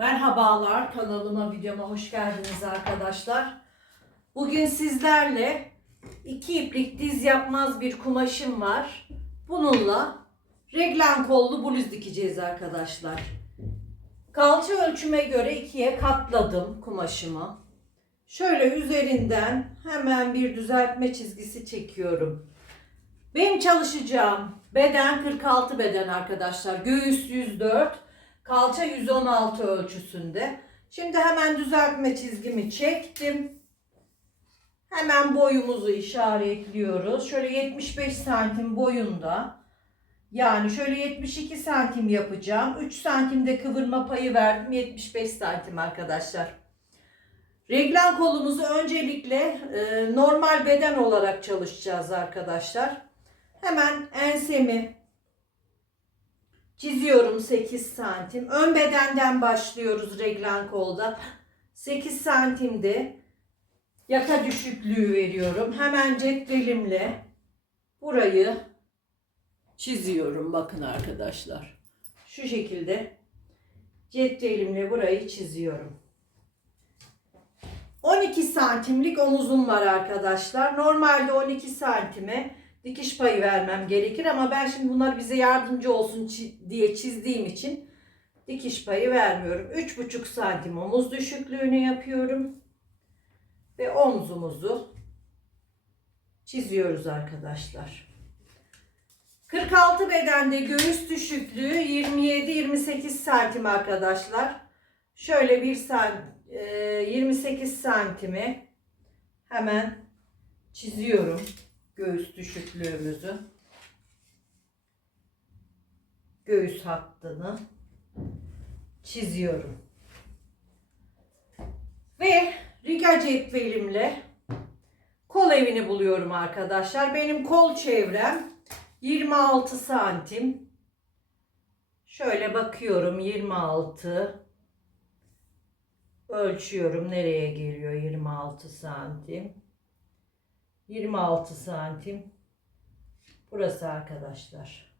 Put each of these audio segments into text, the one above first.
Merhabalar kanalıma videoma hoş geldiniz arkadaşlar. Bugün sizlerle iki iplik diz yapmaz bir kumaşım var. Bununla reglen kollu bluz dikeceğiz arkadaşlar. Kalça ölçüme göre ikiye katladım kumaşımı. Şöyle üzerinden hemen bir düzeltme çizgisi çekiyorum. Benim çalışacağım beden 46 beden arkadaşlar. Göğüs 104, kalça 116 ölçüsünde. Şimdi hemen düzeltme çizgimi çektim. Hemen boyumuzu işaretliyoruz. Şöyle 75 santim boyunda. Yani şöyle 72 santim yapacağım. 3 santimde kıvırma payı verdim. 75 santim arkadaşlar. Reglen kolumuzu öncelikle e, normal beden olarak çalışacağız arkadaşlar. Hemen ensemi çiziyorum 8 santim. Ön bedenden başlıyoruz reglen kolda. 8 santimde yaka düşüklüğü veriyorum. Hemen cetvelimle burayı çiziyorum. Bakın arkadaşlar. Şu şekilde cetvelimle burayı çiziyorum. 12 santimlik omuzum var arkadaşlar. Normalde 12 santime dikiş payı vermem gerekir ama ben şimdi bunlar bize yardımcı olsun diye çizdiğim için dikiş payı vermiyorum. 3,5 santim omuz düşüklüğünü yapıyorum. Ve omzumuzu çiziyoruz arkadaşlar. 46 bedende göğüs düşüklüğü 27-28 santim arkadaşlar. Şöyle bir santim, 28 santimi hemen çiziyorum göğüs düşüklüğümüzü. Göğüs hattını çiziyorum. Ve riga cetvelimle kol evini buluyorum arkadaşlar. Benim kol çevrem 26 santim. Şöyle bakıyorum 26 ölçüyorum nereye geliyor 26 santim. 26 santim. Burası arkadaşlar.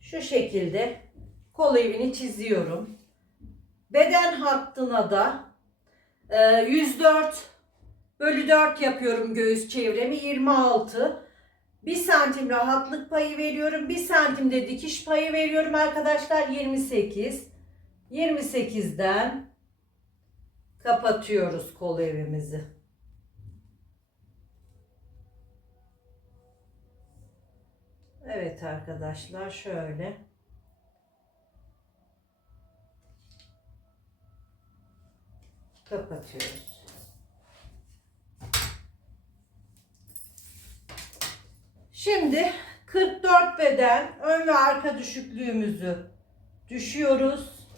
Şu şekilde kol evini çiziyorum. Beden hattına da e, 104 bölü 4 yapıyorum göğüs çevremi 26. 1 santim rahatlık payı veriyorum. 1 santim de dikiş payı veriyorum arkadaşlar 28. 28'den kapatıyoruz kol evimizi. Evet arkadaşlar şöyle. Kapatıyoruz. Şimdi 44 beden ön ve arka düşüklüğümüzü düşüyoruz.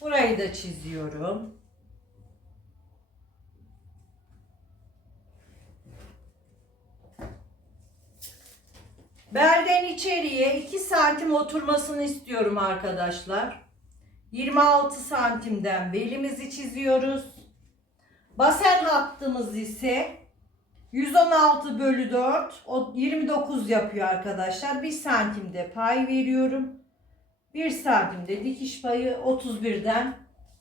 Burayı da çiziyorum. Belden içeriye 2 santim oturmasını istiyorum arkadaşlar. 26 santimden belimizi çiziyoruz. Basen hattımız ise 116 bölü 4 o 29 yapıyor arkadaşlar. 1 santimde pay veriyorum. 1 santimde dikiş payı 31'den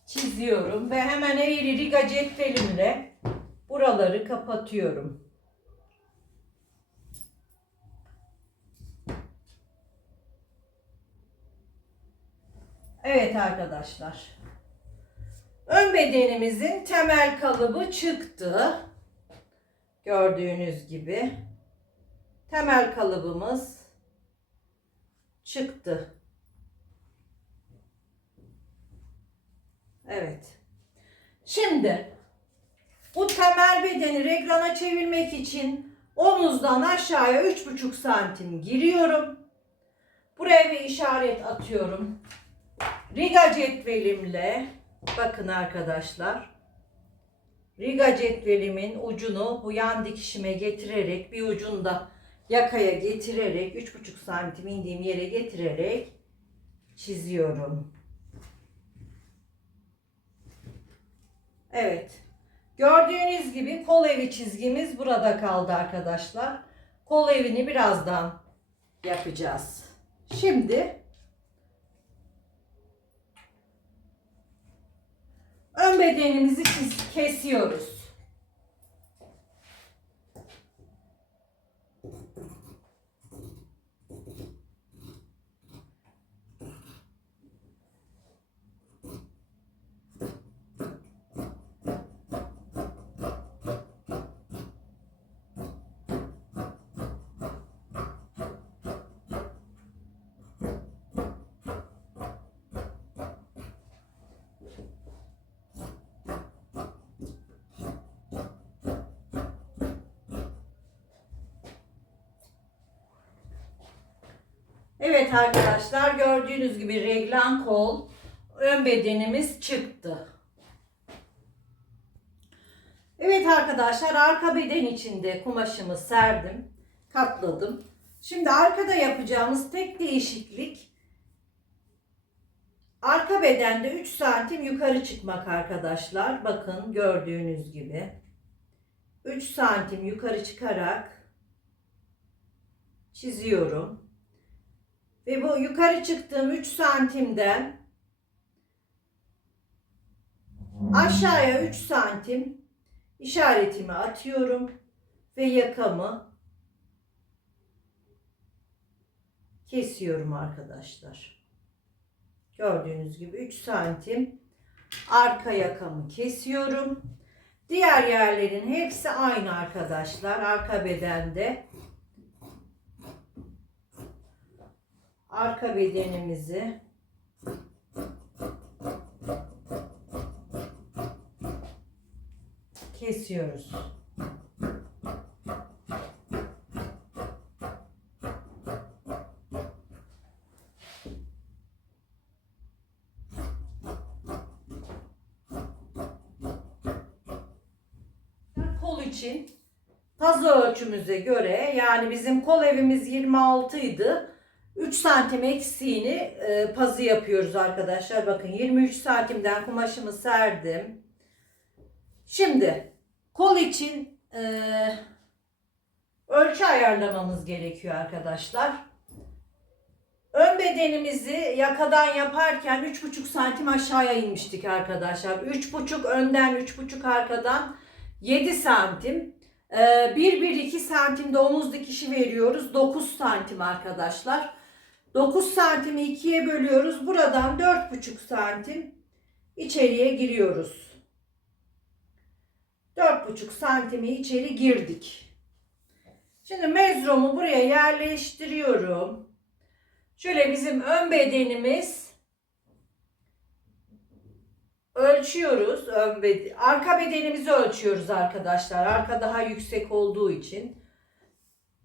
çiziyorum. Ve hemen eğri riga cetvelimle buraları kapatıyorum. Evet arkadaşlar. Ön bedenimizin temel kalıbı çıktı. Gördüğünüz gibi. Temel kalıbımız çıktı. Evet. Şimdi bu temel bedeni reglana çevirmek için omuzdan aşağıya 3,5 santim giriyorum. Buraya bir işaret atıyorum. Riga cetvelimle bakın arkadaşlar. Riga cetvelimin ucunu bu yan dikişime getirerek bir ucunda yakaya getirerek 3,5 santim indiğim yere getirerek çiziyorum. Evet. Gördüğünüz gibi kol evi çizgimiz burada kaldı arkadaşlar. Kol evini birazdan yapacağız. Şimdi bedenimizi çiz- kesiyoruz. Evet arkadaşlar gördüğünüz gibi reglan kol ön bedenimiz çıktı. Evet arkadaşlar arka beden içinde kumaşımı serdim. Katladım. Şimdi arkada yapacağımız tek değişiklik arka bedende 3 santim yukarı çıkmak arkadaşlar. Bakın gördüğünüz gibi. 3 santim yukarı çıkarak çiziyorum. Ve bu yukarı çıktığım 3 santimden aşağıya 3 santim işaretimi atıyorum ve yakamı kesiyorum arkadaşlar. Gördüğünüz gibi 3 santim arka yakamı kesiyorum. Diğer yerlerin hepsi aynı arkadaşlar. Arka bedende arka bedenimizi kesiyoruz. Kol için pazı ölçümüze göre yani bizim kol evimiz 26 idi. 3 santim eksiğini e, pazı yapıyoruz arkadaşlar. Bakın 23 santimden kumaşımı serdim. Şimdi kol için e, ölçü ayarlamamız gerekiyor arkadaşlar. Ön bedenimizi yakadan yaparken 3,5 santim aşağıya inmiştik arkadaşlar. 3,5 önden 3,5 arkadan 7 santim. 1-1-2 santimde omuz dikişi veriyoruz. 9 santim arkadaşlar. 9 santimi ikiye bölüyoruz. Buradan 4,5 santim içeriye giriyoruz. 4,5 santimi içeri girdik. Şimdi mezromu buraya yerleştiriyorum. Şöyle bizim ön bedenimiz ölçüyoruz. Ön bed arka bedenimizi ölçüyoruz arkadaşlar. Arka daha yüksek olduğu için.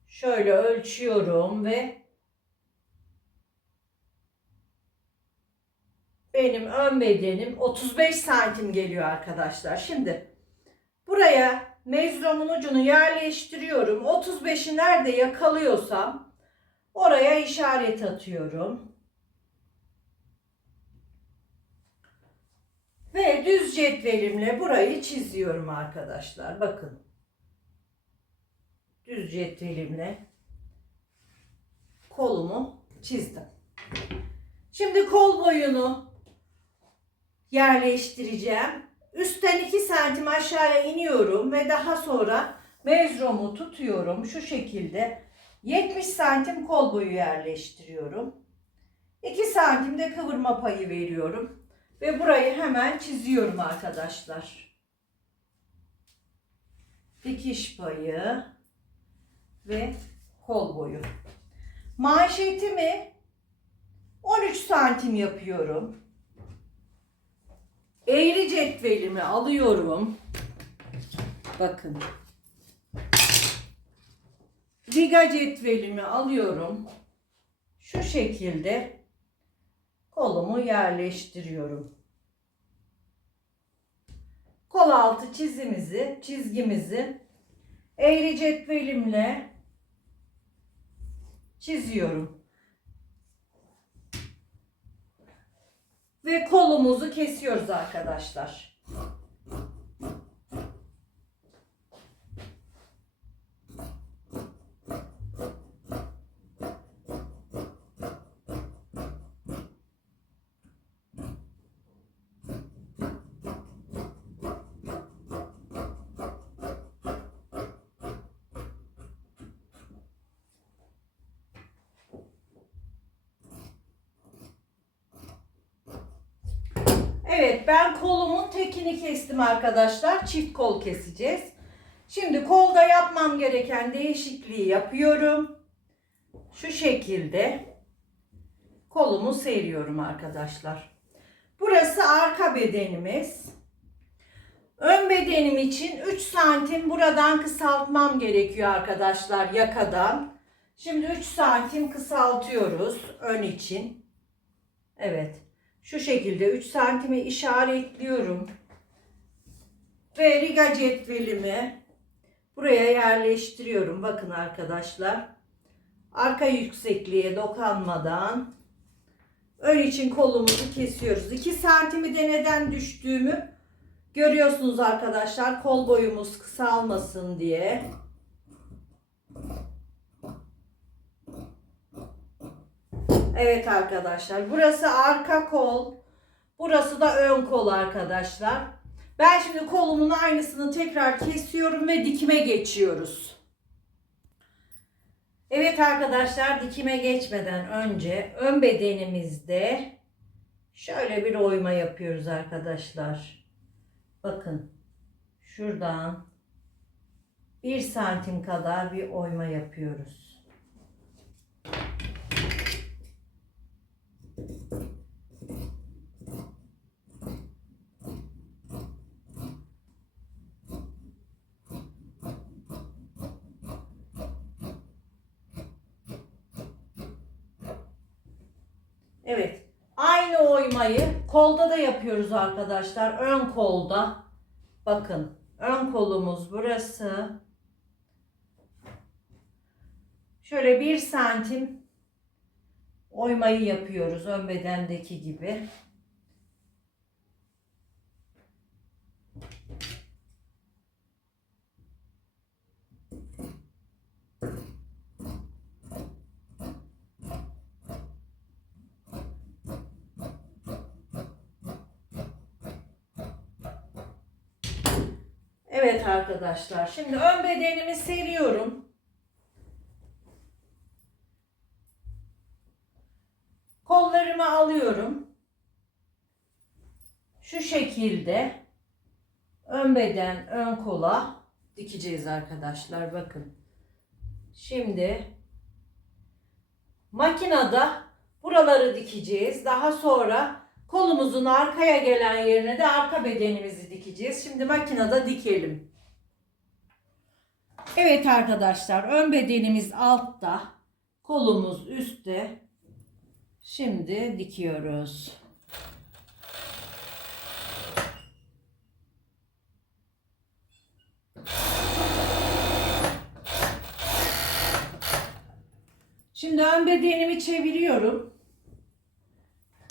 Şöyle ölçüyorum ve benim ön bedenim 35 santim geliyor arkadaşlar. Şimdi buraya mezromun ucunu yerleştiriyorum. 35'i nerede yakalıyorsam oraya işaret atıyorum. Ve düz cetvelimle burayı çiziyorum arkadaşlar. Bakın. Düz cetvelimle kolumu çizdim. Şimdi kol boyunu yerleştireceğim. Üstten 2 santim aşağıya iniyorum ve daha sonra mezromu tutuyorum. Şu şekilde 70 santim kol boyu yerleştiriyorum. 2 santim de kıvırma payı veriyorum. Ve burayı hemen çiziyorum arkadaşlar. Dikiş payı ve kol boyu. Manşetimi 13 santim yapıyorum. Eğri cetvelimi alıyorum. Bakın. Riga cetvelimi alıyorum. Şu şekilde kolumu yerleştiriyorum. Kol altı çizimizi, çizgimizi eğri cetvelimle çiziyorum. Ve kolumuzu kesiyoruz arkadaşlar. Ben kolumun tekini kestim arkadaşlar. Çift kol keseceğiz. Şimdi kolda yapmam gereken değişikliği yapıyorum. Şu şekilde kolumu seriyorum arkadaşlar. Burası arka bedenimiz. Ön bedenim için 3 santim buradan kısaltmam gerekiyor arkadaşlar yakadan. Şimdi 3 santim kısaltıyoruz ön için. Evet. Şu şekilde 3 santimi işaretliyorum. Ve riga cetvelimi buraya yerleştiriyorum. Bakın arkadaşlar. Arka yüksekliğe dokanmadan ön için kolumuzu kesiyoruz. 2 santimi de neden düştüğümü görüyorsunuz arkadaşlar. Kol boyumuz kısalmasın diye. Evet arkadaşlar. Burası arka kol. Burası da ön kol arkadaşlar. Ben şimdi kolumun aynısını tekrar kesiyorum ve dikime geçiyoruz. Evet arkadaşlar dikime geçmeden önce ön bedenimizde şöyle bir oyma yapıyoruz arkadaşlar. Bakın şuradan bir santim kadar bir oyma yapıyoruz. Evet. Aynı oymayı kolda da yapıyoruz arkadaşlar. Ön kolda. Bakın. Ön kolumuz burası. Şöyle bir santim oymayı yapıyoruz. Ön bedendeki gibi. Evet arkadaşlar. Şimdi ön bedenimi seriyorum. Kollarımı alıyorum. Şu şekilde ön beden ön kola dikeceğiz arkadaşlar. Bakın. Şimdi makinede buraları dikeceğiz. Daha sonra kolumuzun arkaya gelen yerine de arka bedenimizi dikeceğiz. Şimdi makinede dikelim. Evet arkadaşlar ön bedenimiz altta, kolumuz üstte. Şimdi dikiyoruz. Şimdi ön bedenimi çeviriyorum.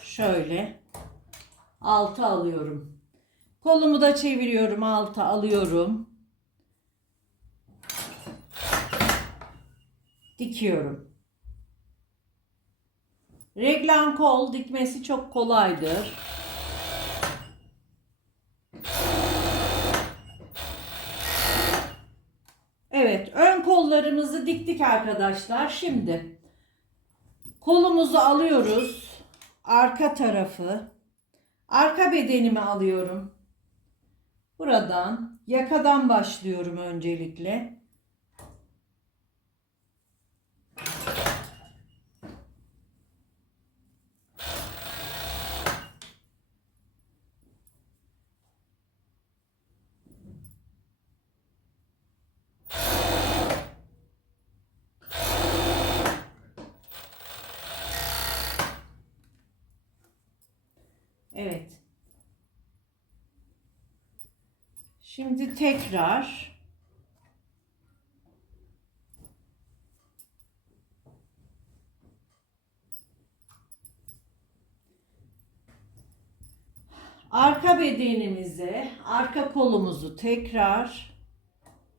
Şöyle. Alta alıyorum. Kolumu da çeviriyorum. Alta alıyorum. Dikiyorum. Reglan kol dikmesi çok kolaydır. Evet, ön kollarımızı diktik arkadaşlar. Şimdi kolumuzu alıyoruz. Arka tarafı. Arka bedenimi alıyorum. Buradan yakadan başlıyorum öncelikle. Evet. Şimdi tekrar arka bedenimize, arka kolumuzu tekrar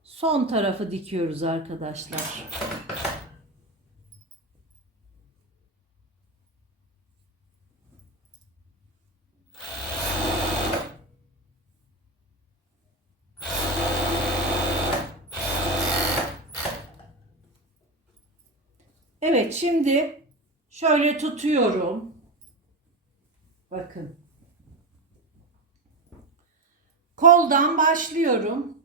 son tarafı dikiyoruz arkadaşlar. Evet şimdi şöyle tutuyorum. Bakın. Koldan başlıyorum.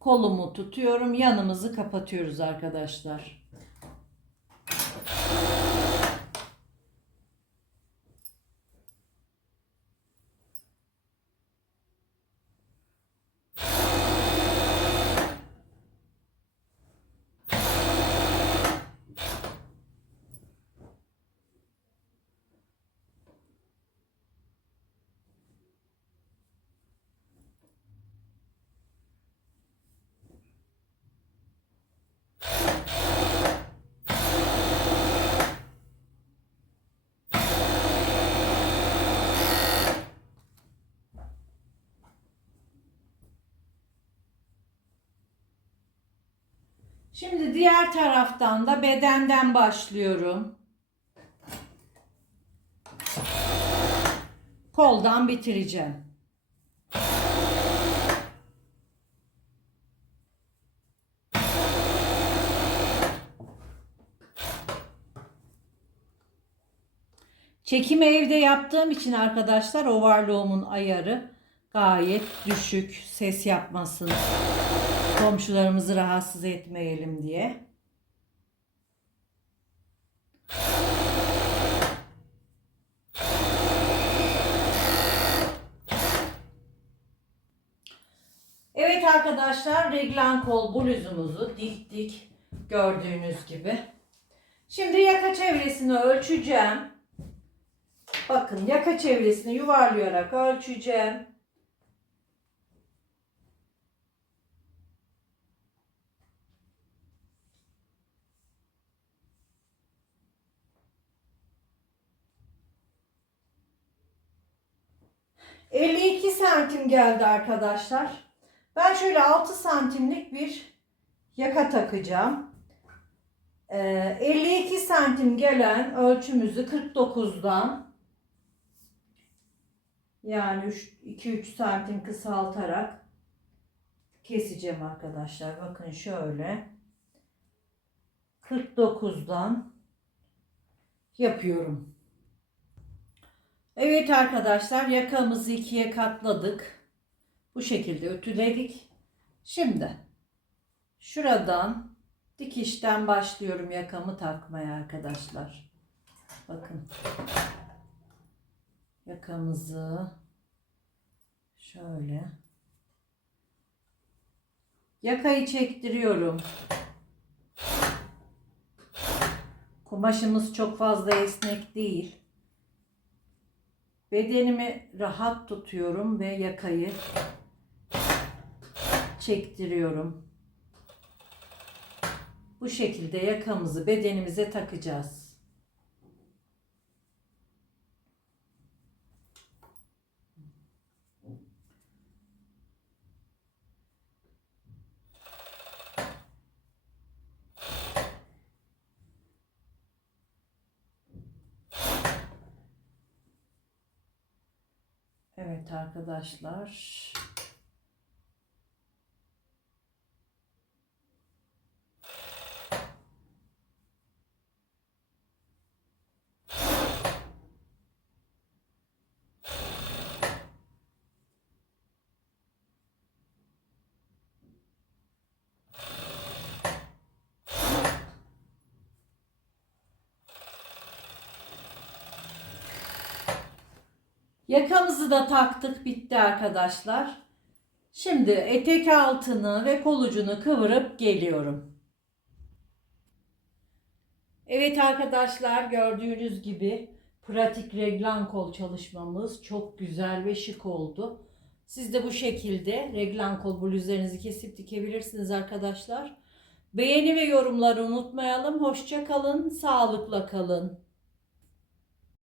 Kolumu tutuyorum. Yanımızı kapatıyoruz arkadaşlar. Şimdi diğer taraftan da bedenden başlıyorum. Koldan bitireceğim. Çekimi evde yaptığım için arkadaşlar overlock'umun ayarı gayet düşük. Ses yapmasın. Komşularımızı rahatsız etmeyelim diye. Evet arkadaşlar reglan kol bluzumuzu diktik gördüğünüz gibi. Şimdi yaka çevresini ölçeceğim. Bakın yaka çevresini yuvarlayarak ölçeceğim. ...52 santim geldi arkadaşlar. Ben şöyle 6 santimlik bir yaka takacağım. Ee, 52 santim gelen ölçümüzü 49'dan yani 2-3 santim kısaltarak keseceğim arkadaşlar. Bakın şöyle 49'dan yapıyorum. Evet arkadaşlar yakamızı ikiye katladık. Bu şekilde ütüledik. Şimdi şuradan dikişten başlıyorum yakamı takmaya arkadaşlar. Bakın. Yakamızı şöyle yakayı çektiriyorum. Kumaşımız çok fazla esnek değil. Bedenimi rahat tutuyorum ve yakayı çektiriyorum. Bu şekilde yakamızı bedenimize takacağız. Evet arkadaşlar. Yakamızı da taktık bitti arkadaşlar. Şimdi etek altını ve kolucunu kıvırıp geliyorum. Evet arkadaşlar gördüğünüz gibi pratik reglan kol çalışmamız çok güzel ve şık oldu. Siz de bu şekilde reglan kol bluzlarınızı kesip dikebilirsiniz arkadaşlar. Beğeni ve yorumları unutmayalım. Hoşça kalın, sağlıkla kalın.